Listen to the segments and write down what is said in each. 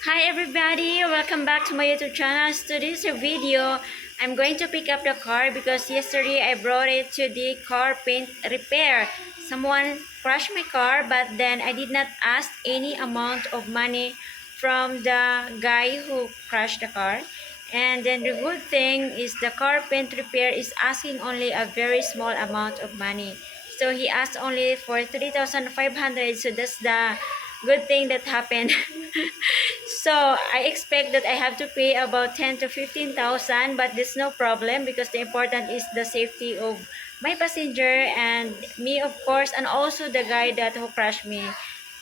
Hi everybody, welcome back to my YouTube channel. So this video, I'm going to pick up the car because yesterday I brought it to the car paint repair. Someone crashed my car, but then I did not ask any amount of money from the guy who crashed the car. And then the good thing is the car paint repair is asking only a very small amount of money. So he asked only for 3,500, so that's the good thing that happened. So I expect that I have to pay about 10 to 15,000, but there's no problem because the important is the safety of my passenger and me, of course, and also the guy that who crashed me.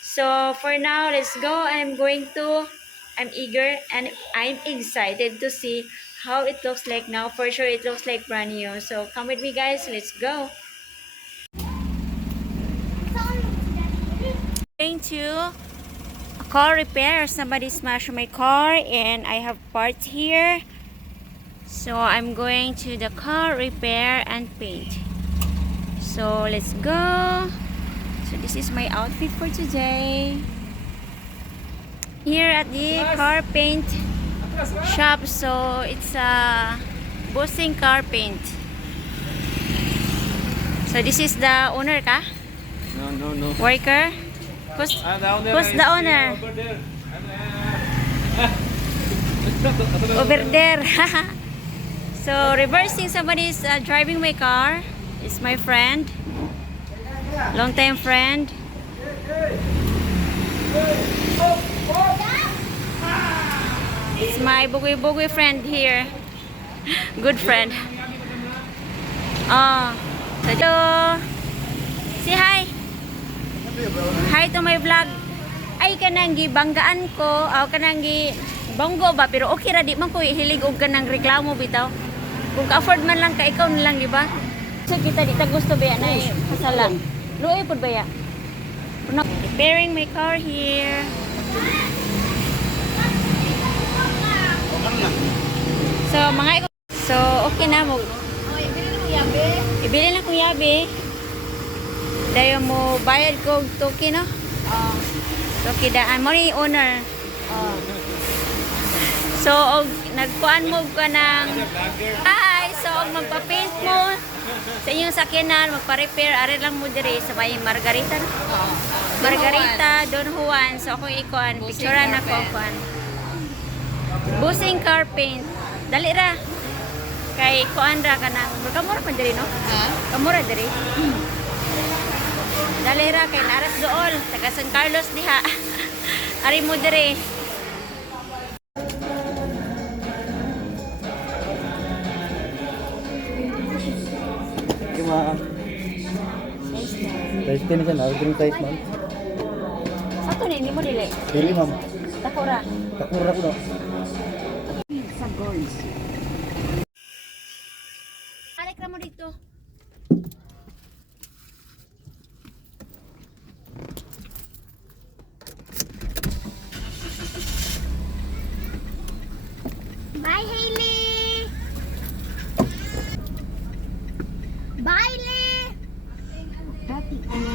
So for now, let's go. I'm eager and I'm excited to see how it looks like now. For sure, it looks like brand new. So come with me, guys. Let's go. Going to a car repair. Somebody smashed my car and I have parts here. So I'm going to the car repair and paint. So let's go. So this is my outfit for today. Here at the car paint shop. So it's a Bossing car paint. So this is the owner ka? No. Worker? Who's the owner? Over there. So reversing, somebody is driving my car. It's my friend, long time friend. It's my bugui friend here. Good friend. Oh, hello. Say hi. Hi to my vlog. Ay kanang gibanggaan ko, kanang bonggo ba, pero okay ra di man ko hilig og kanang reklamo bitaw. Kung ka-afford man lang ka ikaw na lang, di ba? So kita di ta gusto ba na kasala. Luoy pud ba ya? Repairing my car here. So okay na mo. Ibili na ko yabe. Dayo mo bayad ko toki no? Toki da I'm only owner. So nagkuan mo ka ng so magpa-paint mo sa inyong sakyanan, magpa-repair are lang mo dire sa may Margarita no? Margarita Don Juan. So ako ikuan picturean ako kuan. Bossing car paint. Dali ra. Kay kuan ra kanang kamura pa dire no? Kamura dire. Dalira kay Naras Dool, taga San Carlos diha. Ari mo dire. Kima. Size 10 kan, ordering size ma'am. Sato ni mo dili. Dili ma'am. Takura. Takura ko no. Sa girls. Alik ra mo dito. Bye, Hailey! Bye, Lee! Dati ang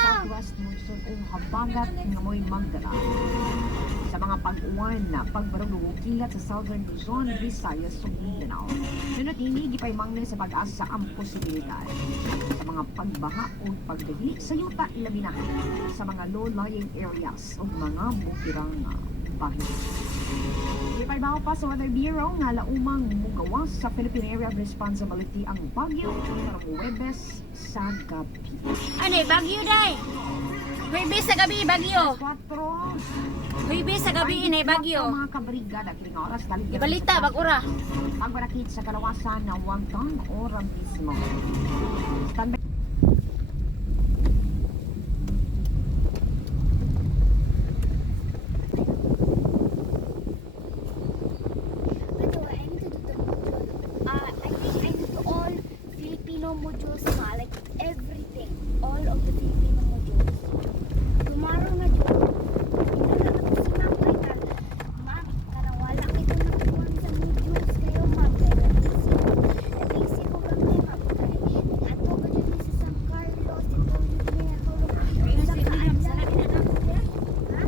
Southwest Monsoon o habagat nga mo'y magdala sa mga pag-uwan na pagbarulong kilat sa Southern Luzon, Visayas ug Mindanao. Sunod ini gipaymangnan sa pag-asa ang posibilidad sa mga pagbaha o pagdahi sa yuta labi na sa mga low-lying areas o mga bukirang bahid. Ipalbaho pa sa Weather Bureau nga laumang mugawas sa Philippine Area of Responsibility ang bagyo karong Huwebes sa gabi. Ano bagyo day? Huwebes sa gabi bagyo. 4 Huwebes sa gabi inay bagyo. mga kabrigada kining oras talig Ibalita bagura. pagbarakit sa kalawasan na 1 oras mismo. Standby By the way, I need to do the module. I think I need to do all Filipino modules na, like everything. All of the Filipino modules. Tomorrow na dyan. Inala na po si Ma'am Kaitan. Ma'am, karang wala kito natutuan sa modules kayo, Ma'am. Kaya busy ko kami, Ma'am. Kaya ato ko dyan sa San Carlos. Ito yun niya ako. Sa kaadlan. Ha?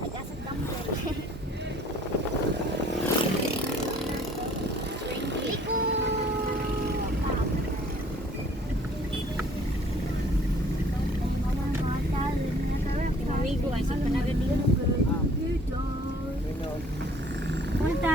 Nag-asa dumbbell. Liko! Pinamigo ay sa panagad nila. Punta